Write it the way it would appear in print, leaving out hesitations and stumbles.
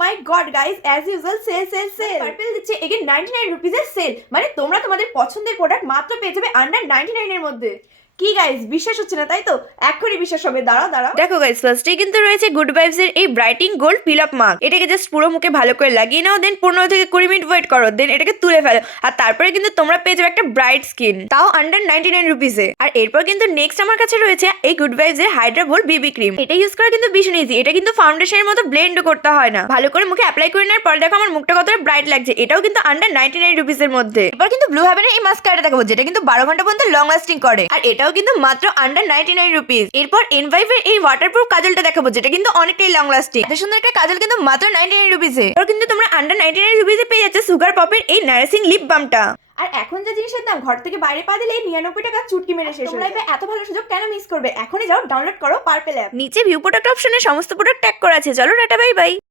মাই god guys, as usual sale Purplle দিচ্ছে again 99 রুপিসের সেল। মানে তোমরা তোমাদের পছন্দের প্রোডাক্ট মাত্র পেয়ে যাবে আন্ডার 99 এর মধ্যে। কি গাইস, বিশ্বাস হচ্ছে না তাই তো? এক্ষুনি বিশ্বাস হবে, দাঁড়াও। দেখো গাইস, ফার্স্টেই কিন্তু রয়েছে গুড ভাইবস এর এই ব্রাইটিং গোল্ড পিল আপ মাস্ক। এটাকে জাস্ট পুরো মুখে ভালো করে লাগিয়ে নাও, দেন 15 থেকে 20 মিনিট ওয়েট করো, দেন এটাকে তুলে ফেলো। আর তারপরে কিন্তু তোমরা পেয়ে যাবে একটা ব্রাইট স্কিন, তাও আন্ডার 99 রুপিসে। আর এরপর কিন্তু নেক্সট আমার কাছে রয়েছে এই গুড ভাইবস এর হাইড্রা বোল্ড বিবি ক্রিম। এটা ইউজ করা কিন্তু ভীষণ ইজি। এটা কিন্তু ফাউন্ডেশনের মতো ব্লেন্ড করতে হয় না, ভালো করে মুখে অ্যাপ্লাই করে নেওয়ার পর দেখো আমার মুখটা কতটা ব্রাইট লাগছে। এটাও কিন্তু আন্ডার 99 রুপিসের মধ্যে। এরপর কিন্তু ব্লু হেভেনের এই মাস্কারাটা দেখাবো, যেটা কিন্তু 12 ঘন্টা পর্যন্ত লং লাস্টিং করে, আর এটাও কিন্তু মাত্র আন্ডার 99 রুপিস। এরপর এনভাইভের এই ওয়াটারপ্রুফ কাজলটা দেখাবো, যেটা কিন্তু অনেকটাই লং লাস্টিং। এত সুন্দর একটা কাজল কিন্তু মাত্র 99 রুপিসে। এরপর কিন্তু তোমরা আন্ডার 99 রুপিসে পেয়ে যাচ্ছে সুগার পপের এই নারিশিং লিপ বামটা। আর এখন যে জিনিসের দাম ঘর থেকে বাইরে পা দিলে 99 টাকা চুটকি মেরে শেষ হয়ে যায়। এত ভালো সুযোগ কেন মিস করবে? এখনই যাও, ডাউনলোড করো পার্পল অ্যাপ। নিচে ভিউ প্রোডাক্ট অপশনে সমস্ত প্রোডাক্ট ট্যাগ করা আছে। চলো টাটা, বাই বাই।